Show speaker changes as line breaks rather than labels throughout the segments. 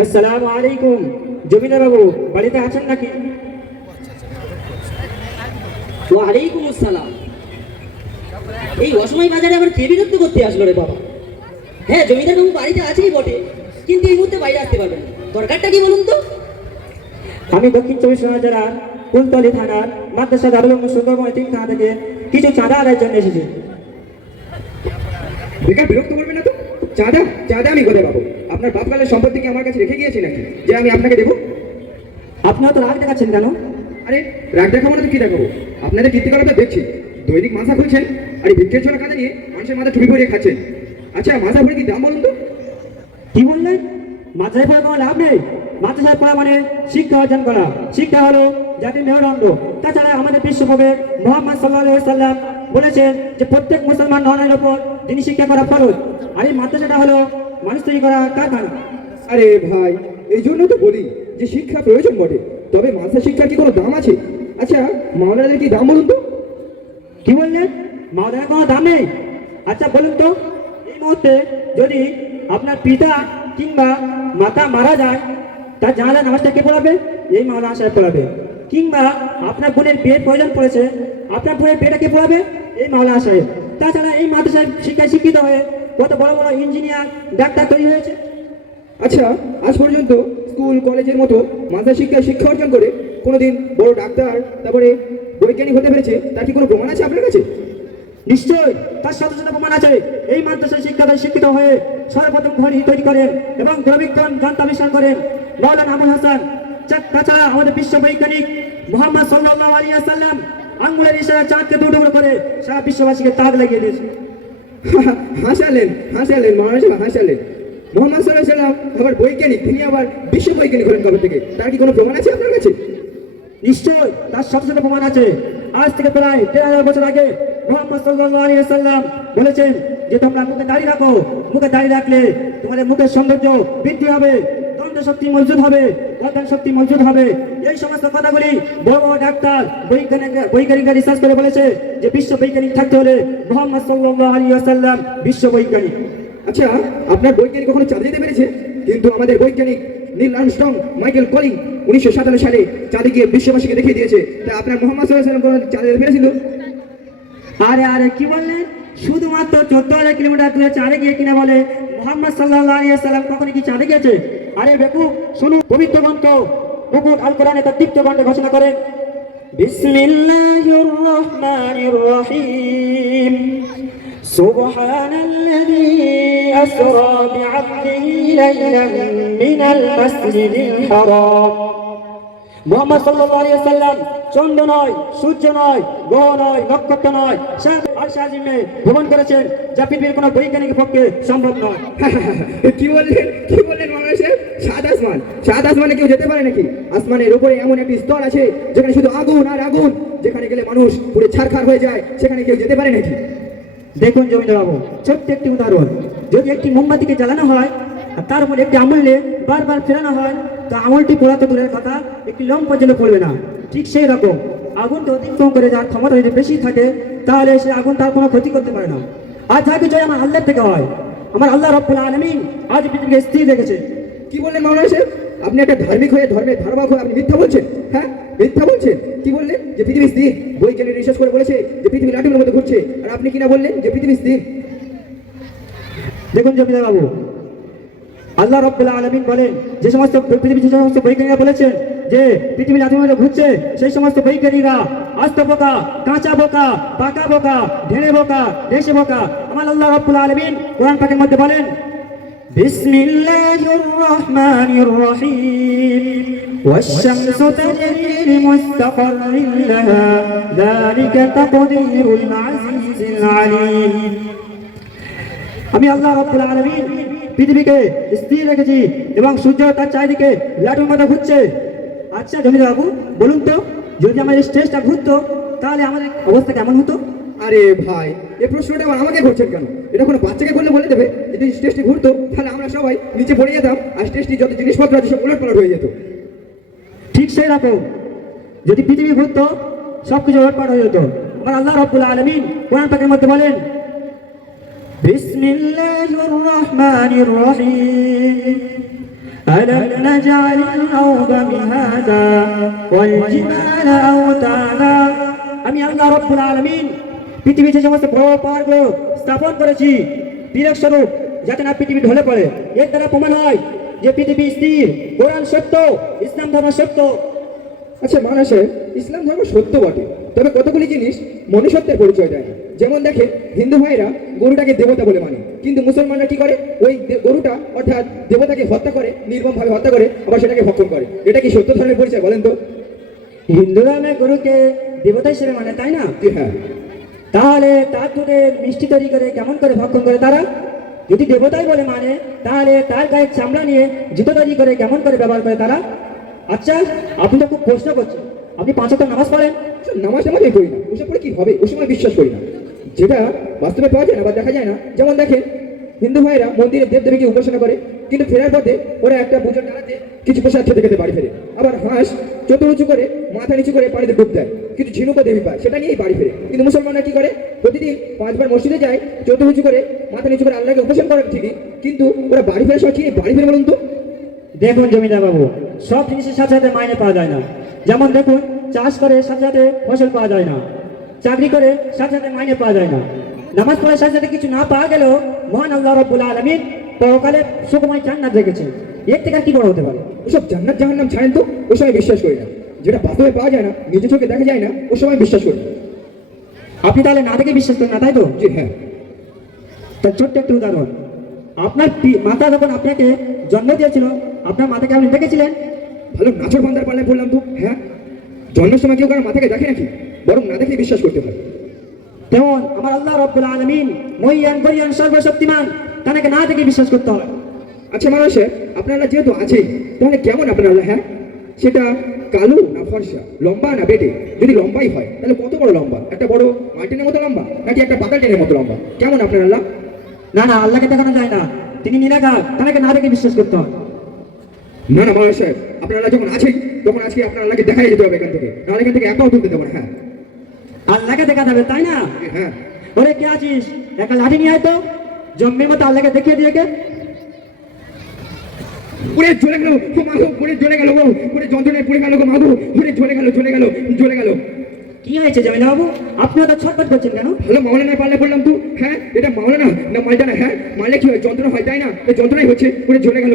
আসসালামু আলাইকুম। জমিদার বাবু বাড়িতে আছেন নাকি?
ওয়ালাইকুম আসসালাম। এই অসময় বাজারে আবার কে বিরক্ত করতে আসলো রে বাবা? হ্যাঁ জমিদার বাবু বাড়িতে আছেই বটে কিন্তু এই মুহূর্তে বাইরে আসতে পারবেন দরকারটা কি বলুন তো?
আমি দক্ষিণ চব্বিশ পরগনা জেলার কুলতলি থানার মাদ্রাসা দারুল সুন্দরবন তিন থানা থেকে কিছু চাঁদা আদায়ের জন্য এসেছি।
বেকার বিরক্ত করবে না তো? চাঁদা চাঁদা আমি করে পাবো? আপনার বাপকালের সম্পত্তি কি আমার কাছে রেখে গিয়েছি নাকি? যে আমি আপনাকে দেবো?
আপনারা তো রাগ দেখাচ্ছেন কেন?
আরে রাগ দেখাবো না তো কি দেখাবো? আপনাদের কীর্তিকলাপে দেখছি। দৈনিক মাথা খুলছেন আর এই ভিক্ষের ছড়া কাজে নিয়ে মানুষের মাথা টুপি পরিয়ে খাচ্ছেন। আচ্ছা মাথা ভরে কি দাম বলুন তো?
কি বললেন? মাদ্রাসায় পড়া কোনো লাভ নেই? মাদ্রাসায় পড়া মানে শিক্ষা অর্জন করা। শিক্ষা হলো জাতির মেরুদণ্ড। তাছাড়া আমাদের বিশ্বকবে মোহাম্মদ সাল্লাহ সাল্লাম বলেছেন যে প্রত্যেক মুসলমান ননের ওপর তিনি শিক্ষা করা ফরজ। আর এই মাদ্রাসাটা হলো মানুষ তৈরি করা কারখানা
আরে ভাই এই জন্য তো বলি যে শিক্ষা প্রয়োজন বটে। তবে মাথা শিক্ষার কি কোনো দাম আছে? আচ্ছা মাওলানাদের কি দাম বলুন তো?
কি বললেন? মাওলানা কোনো দাম নেই? আচ্ছা বলুন তো এই মুহূর্তে যদি আপনার পিতা কিংবা মাতা মারা যায় তার জানাজা নামাজটা কে পড়াবে? এই মাওলানা সাহেব পড়াবে। কিংবা আপনার বোনের বিয়ের প্রয়োজন পড়েছে আপনার বোনের বিয়েটা কে পড়াবে? এই মাওলানা সাহেব। তাছাড়া এই মাদ্রাসায় শিক্ষায় শিক্ষিত হয়ে কত বড় বড় ইঞ্জিনিয়ার ডাক্তার তৈরি হয়েছে।
আচ্ছা আজ পর্যন্ত স্কুল কলেজের মতো মাথা শিক্ষায় শিক্ষা অর্জন করে কোনোদিন বড় ডাক্তার তারপরে বৈজ্ঞানিক হতে পেরেছে তার কি কোনো প্রমাণ আছে আপনার কাছে?
নিশ্চয় তার সাথে সাথে প্রমাণ আছে। এই মাদ্রাসায় শিক্ষায় শিক্ষিত হয়ে সর্বপ্রথম ঘড়ি তৈরি করেন এবং দ্রবিজ্ঞান যন্ত্র আবিষ্কার করেন মৌলানা আবুল হাসান। তাছাড়া আমাদের বিশ্ব বৈজ্ঞানিক মোহাম্মদ সাল্লাহ আলী আসাল্লাম আঙ্গুলের ইশারা চাঁদকে দু টুকরো করে সারা বিশ্ববাসীকে তাক লাগিয়ে দিয়েছে।
হাসালেন হাসালেন মহারাজ হাসালেন। মোহাম্মদ সাল্লাহ সাল্লাম আবার বৈজ্ঞানিক তিনি আবার বিশ্ব বৈজ্ঞানিক হলেন কবে থেকে? তার কি কোনো প্রমাণ আছে আপনার কাছে?
নিশ্চয় তার সাথে প্রমাণ আছে। আজ থেকে প্রায় দেড় হাজার বছর আগে মোহাম্মদ সাল্লাহ আলী সাল্লাম বলেছেন যে তোমরা মুখে দাড়ি রাখো। মুখে দাড়ি রাখলে তোমাদের মুখের সৌন্দর্য বৃদ্ধি হবে। দন্ত শক্তি মজবুত হবে গঠন শক্তি মজবুত হবে। এই সমস্ত কথাগুলি বড় বড় ডাক্তার বৈজ্ঞানিক বৈজ্ঞানিকরা রিসার্চ করে বলেছে যে বিশ্ব বৈজ্ঞানিক থাকতে হলে মোহাম্মদ সাল্লাহ আলী সাল্লাম বিশ্ব বৈজ্ঞানিক।
আচ্ছা আপনার বৈজ্ঞানিক কখনো চাঁদে যেতে পেরেছে? কিন্তু আমাদের বৈজ্ঞানিক নীল আর্মস্ট্রং মাইকেল কলিং উনিশশো সাতান্ন সালে চাঁদে গিয়ে বিশ্ববাসীকে দেখিয়ে দিয়েছে। তা আপনার মোহাম্মদ সাল্লাহ সাল্লাম কোনো চাঁদে যেতে পেরেছিল?
আরে আরে কি বললেন? শুধুমাত্র চোদ্দ হাজার কিলোমিটার দূরে চাঁদে গিয়ে কিনা বলে মোহাম্মদ সাল্লাহ সাল্লাম কখনো কি চাঁদে গেছে আরে বেকু শুনুন পবিত্র গ্রন্থ বকুল আল কোরআনে তার তৃপ্ত গ্রন্থে ঘোষণা করেন বিসমিল্লাহির রহমানির রহিম سبحان الذي أسرى بعبده ليلا من المسجد الحرام মোহাম্মদ সাল্লাল্লাহু আলাইহি সাল্লাম চন্দ্র নয় সূর্য নয় গ্রহ নয় নক্ষত্র নয় সাহেব আর সাজিমে ভ্রমণ করেছেন যা পৃথিবীর কোনো বৈজ্ঞানিক পক্ষে সম্ভব নয়
কি বললেন কি বললেন মানুষ সাত আসমান, সাত আসমানে কেউ যেতে পারে নাকি? আসমানের উপরে এমন একটি স্তর আছে, যেখানে শুধু আগুন আর আগুন, যেখানে গেলে মানুষ পুরো ছারখার হয়ে যায়, সেখানে কেউ যেতে পারে নাকি?
দেখুন জমিদার বাবু ছোট্ট একটি উদাহরণ। যদি একটি মোমবাতিকে জ্বালানো হয়, আর তার উপর একটি আমলে বারবার ফেরানো হয়, তো আমলটি পোড়াতে দূরের কথা, একটি লোম পর্যন্ত পড়বে না। ঠিক সেই রকম, আগুনকে অতিক্রম করে যার ক্ষমতা যদি বেশি থাকে, তাহলে সে আগুন তার কোনো ক্ষতি করতে পারে না। আর যা কিছু আমার আল্লাহ থেকে হয়। আমার আল্লাহ রব্বুল আলমিন আজ পৃথিবীকে স্থির রেখেছে।
কি বললেন মাওলানা সাহেব? আপনি একটা ধার্মিক হয়ে, ধর্মের ধারবাক হয়ে আপনি মিথ্যা বলছেন হ্যাঁ? মিথ্যা বলছেন? কি বললেন? যে পৃথিবী স্থির বৈজ্ঞানিক রিসার্চ করে বলেছে যে পৃথিবী লাটুমের মধ্যে ঘুরছে, আর আপনি কিনা বললেন যে পৃথিবী স্থির?
দেখুন জমিদার বাবু, আল্লাহ রব্বুল্লাহ আলমিন বলেন, যে সমস্ত পৃথিবী যে সমস্ত বৈজ্ঞানিকরা বলেছেন যে পৃথিবী লাঠির মধ্যে ঘুরছে, সেই সমস্ত বৈজ্ঞানিকরা আস্ত বোকা, কাঁচা বোকা, পাকা বোকা, ঢেড়ে বোকা, দেশে বোকা। আমার আল্লাহ রব্বুল্লাহ আলমিন কোরআন পাকের মধ্যে বলেন بسم الله الرحمن الرحيم والشمس تجري لمستقر لها ذلك تقدير العزيز العليم আমি আল্লাহ রব্বুল আলামিন পৃথিবীকে স্থির রেখেছি এবং সূর্য তার চারিদিকে লাটুর মতো ঘুরছে আচ্ছা জমিদার বাবু বলুন তো যদি আমাদের স্টেজটা ঘুরতো তাহলে আমাদের অবস্থা কেমন হতো
আরে ভাই এই প্রশ্নটা আবার আমাকে করছেন কেন এটা কোনো বাচ্চাকে বললে বলে দেবে যদি স্টেজটি ঘুরতো তাহলে আমরা সবাই নিচে পড়ে যেতাম আর স্টেজটি যত জিনিসপত্র আছে সব উলট পালট হয়ে যেত
ঠিক সেই রকম যদি পৃথিবী ঘুরতো সব কিছু ওলটপাট হয়ে যেত আমার আল্লাহ রব্বুল আলমিন কোরআন পাকের মধ্যে বলেন بسم الله الرحمن الرحيم ألم نجعل الأرض مهادا والجبال أوتادا আমি আল্লাহ রব্বুল আলামিন পৃথিবীতে যে সমস্ত বড় পাহাড়গুলো স্থাপন করেছি বিরাট স্বরূপ যাতে না পৃথিবী ঢলে পড়ে। এর দ্বারা প্রমাণ হয় যে পৃথিবী স্থির কোরআন সত্য ইসলাম ধর্ম সত্য।
আচ্ছা মানুষের ইসলাম ধর্ম সত্য বটে তবে কতগুলি জিনিস মনুষ্যত্বের পরিচয় দেয়? যেমন দেখে হিন্দু ভাইরা গরুটাকে দেবতা বলে মানে কিন্তু মুসলমানরা কি করে? ওই গরুটা অর্থাৎ দেবতাকে হত্যা করে নির্মমভাবে হত্যা করে আবার সেটাকে ভক্ষণ করে। এটা কি সত্য ধর্মের পরিচয় বলেন তো?
হিন্দু ধর্মে গরুকে দেবতা হিসেবে মানে তাই না?
হ্যাঁ।
তাহলে তার দুধের মিষ্টি তৈরি করে কেমন করে ভক্ষণ করে তারা? যদি দেবতাই বলে মানে তাহলে তার গায়ে চামড়া নিয়ে জুতো তৈরি করে কেমন করে ব্যবহার করে তারা? আচ্ছা আপনি তো খুব প্রশ্ন করছেন। আপনি পাঁচ হাজার নামাজ পড়েন?
নামাজ নামাজ করি পড়ি না। ওসব পরে কি হবে? ওসব বিশ্বাস করি না। যেটা বাস্তবে পাওয়া যায় না বা দেখা যায় না, যেমন দেখেন হিন্দু ভাইরা মন্দিরে দেব দেবীকে উপাসনা করে, কিন্তু ফেরার পথে ওরা একটা পুজোর ডালাতে কিছু প্রসাদ খেতে খেতে বাড়ি ফেরে। আবার হাঁস চতুর উঁচু করে, মাথা নিচু করে পানিতে ডুব দেয়। কিন্তু ঝিনুকও দেবী পায়, সেটা নিয়েই বাড়ি ফেরে। কিন্তু মুসলমানরা কি করে? প্রতিদিন পাঁচবার মসজিদে যায়, চতুর উঁচু করে, মাথা নিচু করে আল্লাহকে উপাসনা করে ঠিকই, কিন্তু ওরা বাড়ি ফেরার সময় বাড়ি ফেরে বলুন তো?
দেখুন জমিদার বাবু সব জিনিসের সাথে সাথে মাইনে পাওয়া যায় না। যেমন দেখুন, চাষ করে সাথে সাথে ফসল পাওয়া যায় না। চাকরি করে সাথে সাথে মাইনে পাওয়া যায় না। নামাজ পড়ার সাথে সাথে কিছু না পাওয়া গেলেও মহান আল্লাহ রব্বুল আলমিন পরকালে সুকুমায় জান্নাত রেখেছে। এর থেকে আর কি বড় হতে পারে?
ওসব জান্নাত জাহান্নাম ছাড়েন তো, ও সময় বিশ্বাস করি না। যেটা বাস্তবে পাওয়া যায় না, নিজের চোখে দেখা যায় না, ও সময় বিশ্বাস করি
আপনি তাহলে না দেখে বিশ্বাস করেন না, তাই তো?
জি হ্যাঁ।
তার ছোট্ট একটু উদাহরণ। আপনার মাতা যখন আপনাকে জন্ম দিয়েছিল, আপনার মাতাকে আপনি দেখেছিলেন?
ভালো নাচর বান্দার পাল্লায় পড়লাম তো হ্যাঁ। জন্মের সময় কেউ কারও মাথাকে দেখে নাকি? বরং না দেখলে বিশ্বাস করতে হয়
তেমন আমার আল্লাহ রব্বুল আলমিন মহিয়ান গরিয়ান সর্বশক্তিমান তাকে না দেখে বিশ্বাস করতে হবে।
আচ্ছা মানুষের আপনারা যেহেতু আছেই তাহলে কেমন আপনারা হ্যাঁ? সেটা কালো না ফর্সা? লম্বা না বেটে? যদি লম্বাই হয় তাহলে কত বড় লম্বা? একটা বড় মার্টিনের মতো লম্বা নাকি একটা পাতাল টেনের মতো লম্বা? কেমন আপনার আল্লাহ?
না না আল্লাহকে দেখানো যায় না। তিনি নিরাকার তাকে না দেখে বিশ্বাস করতে হয়
না না মানুষ সাহেব আপনারা যখন আছেই তখন আজকে আপনার আল্লাহকে দেখাই যেতে হবে এখান থেকে। নাহলে এখান থেকে একাও তুলতে দেবো হ্যাঁ?
আল্লাহকে দেখা যাবে তাই না?
হ্যাঁ।
ওরে কে আছিস? একটা লাঠি নিয়ে আয় তো। জম্মের মতো আল্লাহকে দেখিয়ে দিয়ে কে
পুরে জ্বলে গেল মাগো পুরে জ্বলে গেল ও পুরে যন্ত্রণায় পুড়ে গেল গো মাগো পুরে জ্বলে গেল জ্বলে গেল জ্বলে গেল।
কি হয়েছে জামিলা বাবু আপনি তো ছটফট করছেন কেন?
ভালো মাওলানা পাল্লে পড়লাম তো। হ্যাঁ এটা মাওলানা না মালটা না হ্যাঁ। মারলে কি হয়? যন্ত্রণা হয় তাই না? এই যন্ত্রণাই হচ্ছে পুরে জ্বলে গেল।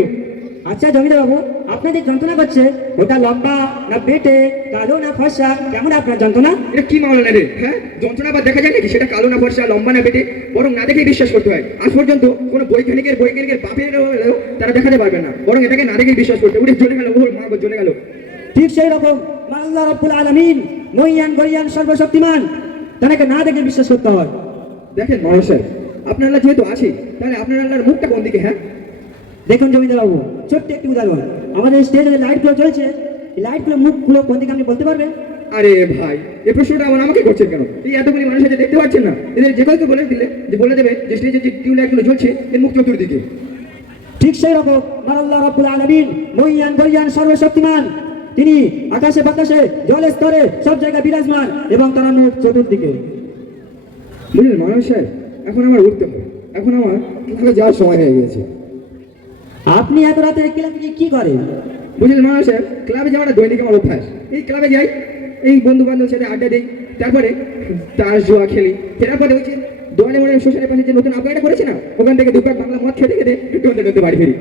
আচ্ছা জমিদার বাবু আপনার যে যন্ত্রণা করছে ওটা লম্বা না পেটে কালো না ফসা কেমন আপনার যন্ত্রণা?
এটা কি মাওলানা রে হ্যাঁ? যন্ত্রণা বা দেখা যায় নাকি? সেটা কালো না ফর্সা লম্বা না পেটে বরং না দেখেই বিশ্বাস করতে হয়। আজ পর্যন্ত কোনো বৈজ্ঞানিকের বৈজ্ঞানিকের বাপের তারা দেখাতে পারবে না। বরং এটাকে না দেখেই বিশ্বাস করতে উঠে জ্বলে গেল ওর মা জ্বলে গেল।
ঠিক সেই রকম। আল্লাহ রব্বুল আলমিন মহিয়ান গরিয়ান সর্বশক্তিমান তাকে না দেখে বিশ্বাস করতে হয়।
দেখেন সাহেব আপনার আল্লাহ যেহেতু আছে তাহলে আপনার আল্লাহর মুখটা কোন দিকে হ্যাঁ?
দেখুন জমিদার বাবু ছোট্ট একটি উদাহরণ। আমাদের স্টেজে যে লাইটগুলো চলছে এই লাইটগুলো মুখগুলো কোন দিকে আপনি বলতে পারবেন?
আরে ভাই এই প্রশ্নটা আবার আমাকে করছেন কেন? এই এতগুলি মানুষ আছে দেখতে পাচ্ছেন না। এদের যে কাউকে বলে দিলে যে বলে দেবে যে স্টেজে যে টিউব লাইটগুলো জ্বলছে এর মুখ চতুর্দিকে।
ঠিক সেই রকম আমার আল্লাহ রব্বুল আলমিন মহিয়ান গরিয়ান সর্বশক্তিমান। তিনি আকাশে বাতাসে জলের স্তরে সব জায়গায় বিরাজমান এবং তার মুখ চতুর্দিকে।
বুঝলেন মানুষ এখন আমার উঠতে হবে। এখন আমার ক্লাবে যাওয়ার সময় হয়ে গেছে
আপনি এত রাতে ক্লাবে গিয়ে কি করেন?
বুঝলেন মানুষ সাহেব ক্লাবে যাওয়াটা দৈনিক আমার অভ্যাস। এই ক্লাবে যাই এই বন্ধু বান্ধবের সাথে আড্ডা দিই তারপরে তাস জুয়া খেলি। ফেরার পরে হচ্ছে দোয়ালে মোড়ের শ্মশানের পাশে যে নতুন আবগাটা করেছে না ওখান থেকে দুপাক বাংলা মদ খেতে খেতে একটু টনতে টনতে বাড়ি ফিরি।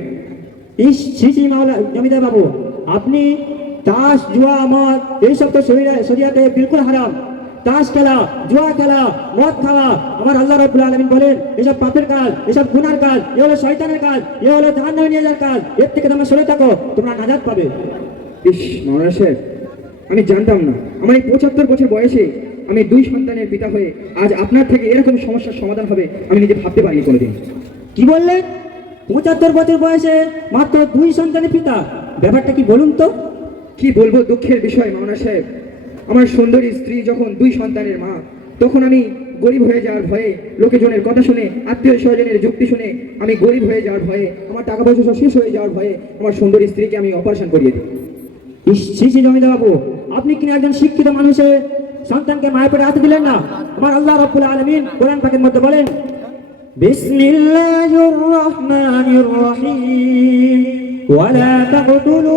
ইস ছি ছি মাওলা জমিদার বাবু আপনি তাস জুয়া মদ এইসব তো শরীরে শরিয়াতে বিলকুল হারাম। তাস খেলা জুয়া খেলা মদ খাওয়া আমার আল্লাহ রব্বুল আলমিন বলেন এসব পাপের কাজ এসব গুনার কাজ এ হলো শয়তানের কাজ এ হলো জাহান্নামে নিয়ে যাওয়ার কাজ এর থেকে তোমরা সরে থাকো তোমরা নাজাদ পাবে।
ইস মাওলানা সাহেব আমি জানতাম না। আমার এই পঁচাত্তর বছর বয়সে আমি দুই সন্তানের পিতা হয়ে আজ আপনার থেকে এরকম সমস্যার সমাধান হবে আমি নিজে ভাবতে পারিনি কোনোদিন।
কি বললেন? পঁচাত্তর বছর বয়সে মাত্র দুই সন্তানের পিতা? ব্যাপারটা কি বলুন তো।
কি বলব দুঃখের বিষয় মাওনা সাহেব? আমার সুন্দরী স্ত্রী যখন দুই সন্তানের মা, তখন আমি গরিব হয়ে যাওয়ার ভয়ে লোকেজনের কথা শুনে, আত্মীয় স্বজনের যুক্তি শুনে আমি গরিব হয়ে যাওয়ার ভয়ে, আমার টাকা পয়সা সব শেষ হয়ে যাওয়ার ভয়ে আমার সুন্দরী স্ত্রীকে আমি অপারেশন করিয়ে দিই
শ্রী জমিদার বাবু আপনি কিনা একজন শিক্ষিত মানুষের সন্তানকে মায়ের পেটে হাতে দিলেন না? আমার আল্লাহ রাব্বুল আলমিন কোরআন পাকের মধ্যে বলেন বিসমিল্লাহির রহমানির রহিম ওয়ালা তাকতুলু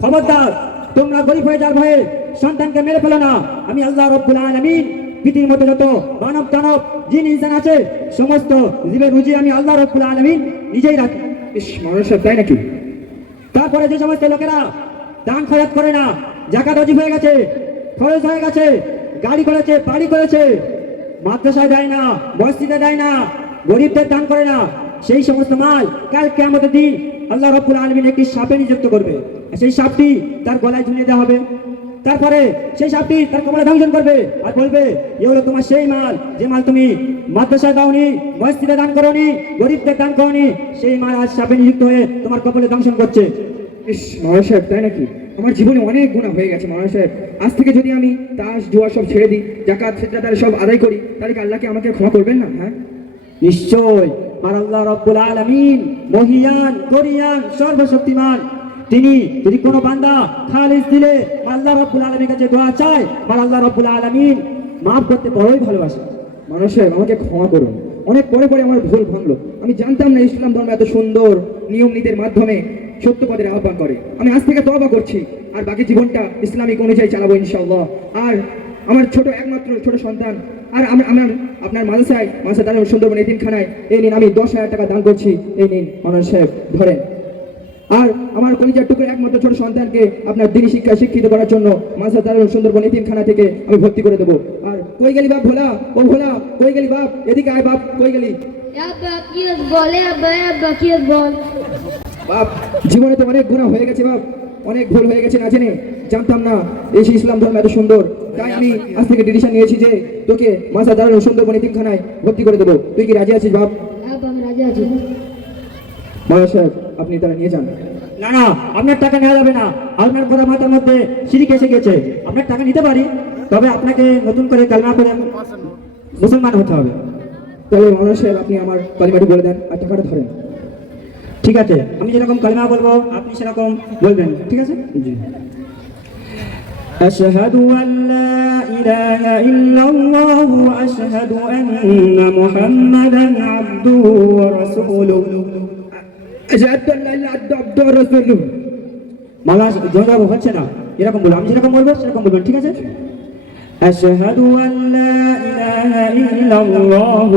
খবরদার, তোমরা গরিব হয়ে যাওয়ার ভয়ে সন্তানকে মেরে ফেলো না। আমি আল্লাহ রব্বুল আলামিন, পৃথিবীর মধ্যে যত মানব দানব জিন, ইনসান আছে, সমস্ত জীবের রুজি আমি আল্লাহ রব্বুল আলামিন নিজেই রাখি।
সাহেব তাই নাকি?
তারপরে যে সমস্ত লোকেরা দান খরচ করে না, জাকাত অজিব হয়ে গেছে, খরচ হয়ে গেছে, গাড়ি করেছে, বাড়ি করেছে, মাদ্রাসায় দেয় না, মসজিদে দেয় না, গরিবদের দান করে না, সেই সমস্ত মাল কাল কেমতের দিন আল্লাহ রব্বুল আলমিন একটি সাপে নিযুক্ত করবে। সেই সাপটি তার গলায় ঝুলিয়ে দেওয়া হবে। তারপরে সেই সাপটি তার কমলা ধ্বংসন করবে আর বলবে এ হলো তোমার সেই মাল। যে মাল তুমি মাদ্রাসায় দাওনি মসজিদে দান করনি গরিবদের দান করনি সেই মাল আজ সাপে নিযুক্ত হয়ে তোমার কপালে দংশন করছে।
ইস সাহেব তাই নাকি? আমার জীবনে অনেক গুণা হয়ে গেছে মাওলানা সাহেব। আজ থেকে যদি আমি তাস জুয়া সব ছেড়ে দিই জাকাত ফিতরা সব আদায় করি তাহলে কি আল্লাহকে আমাকে ক্ষমা করবেন না? হ্যাঁ?
নিশ্চয়। আর আল্লাহ রব্বুল আলামিন মহিয়ান করিয়ান সর্বশক্তিমান তিনি যদি কোনো বান্দা খালিস দিলে, আল্লাহ রব্বুল আলমীর কাছে দোয়া চায় আর আল্লাহ রব্বুল আলামিন মাফ করতে বড়ই ভালোবাসে।
মানুষ সাহেব, আমাকে ক্ষমা করুন। অনেক পরে পরে আমার ভুল ভাঙলো। আমি জানতাম না ইসলাম ধর্ম এত সুন্দর, নিয়ম নীতির মাধ্যমে সত্যপদের আহ্বান করে। আমি আজ থেকে তবা করছি, আর বাকি জীবনটা ইসলামিক অনুযায়ী চালাবো ইনশাআল্লাহ। আর আমার ছোট একমাত্র ছোট সন্তান, আর আমার আমার, আপনার মাদ্রাসায় মাদ্রাসা দারুল সুন্দরবন এতিমখানায়, এই নিন, আমি দশ হাজার টাকা দান করছি। এই নিন, মানুষ সাহেব, ধরেন। আর আমার কলিজার টুকরো একমাত্র ছোট সন্তানকে আপনার দিনী শিক্ষা শিক্ষিত করার জন্য মাসা দারুল সুন্দরবন এতিমখানা থেকে আমি ভর্তি করে দেবো। আর কই গেলি বাপ ভোলা? ও ভোলা কই গেলি বাপ? এদিকে আয় বাপ কই গেলি? বাপ জীবনে তো অনেক গুণা হয়ে গেছে বাপ। অনেক ভুল হয়ে গেছে না জেনে। জানতাম না এই ইসলাম ধর্ম এত সুন্দর। তাই আমি আজ থেকে ডিসিশন নিয়েছি যে তোকে মাসা দারুল সুন্দরবন এতিমখানায় ভর্তি করে দেবো। তুই কি রাজি আছিস বাপ?
আমি রাজি আছি।
মহারাজ সাহেব আপনি তারা নিয়ে যান
না না আপনার টাকা নেওয়া যাবে না আপনার কথা মাথার মধ্যে সিঁড়ি এসে গেছে আপনার টাকা নিতে পারি তবে আপনাকে নতুন করে কালমা করে মুসলমান হতে হবে
তাহলে মহারাজ সাহেব আপনি আমার কালিমাটি বলে দেন আর টাকাটা ধরেন
ঠিক আছে আমি যেরকম কালিমা বলবো আপনি সেরকম বলবেন ঠিক আছে
জি
أشهد أن لا إله إلا الله وأشهد أن محمدا عبده ورسوله
আশহাদু আল্লা ইলাহা ইল্লাল্লাহ আব্দুহু ওয়া রাসূলুহু
মালা জয়গাব হচ্ছে না এরকম বলো আমি যেরকম বলবো সেরকম বলবেন ঠিক আছে أشهد أن لا إله إلا الله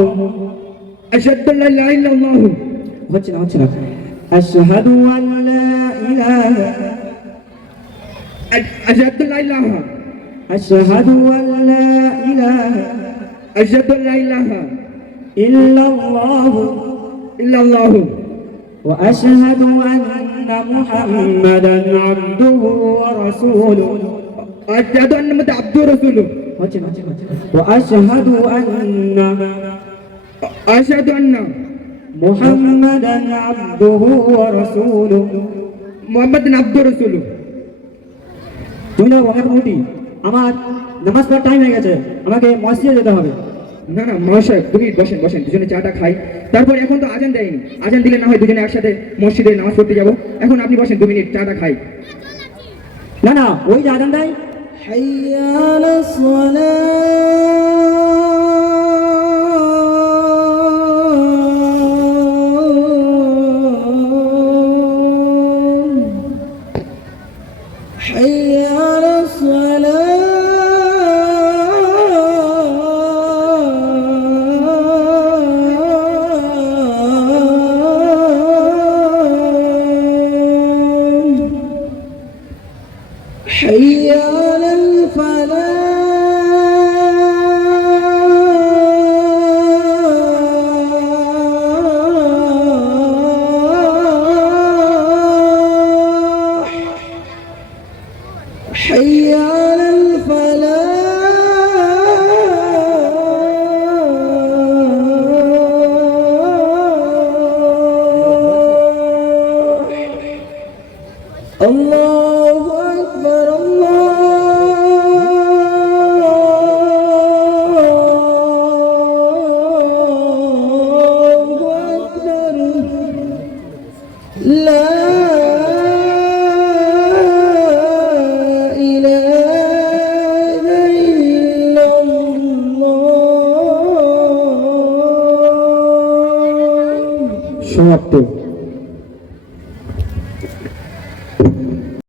আশহাদু আল্লা ইলাহা ইল্লাল্লাহ
হচ্ছে না হচ্ছে না أشهد أن لا إله
আশহাদু আল্লা ইলাহা
أشهد أن لا إله
আশহাদু আল্লা ইলাহা
إلا الله
ইল্লাল্লাহ
وأشهد أن محمدا عبده ورسوله
আশহাদু আন্না মুহাম্মাদ আব্দুহু ওয়া রাসূলুহু
হচ্ছে না, হচ্ছে না, হচ্ছে না। وأشهد أن
আশহাদু আন্না
محمدا عبده ورسوله
মুহাম্মাদান আব্দুহু ওয়া রাসূলুহু
তুমি তো অনেক মোটি আমার নামাজ পড়ার টাইম হয়ে গেছে আমাকে মসজিদে যেতে হবে
না না মহাশয় তুমি বসেন বসেন দুজনে চাটা খাই। তারপর এখন তো আজান দেয়নি। আজান দিলে না হয় দুজনে একসাথে মসজিদে নামাজ পড়তে যাব। এখন আপনি বসেন দু মিনিট চাটা খাই।
না না ওই যে আজান দেয়।
حي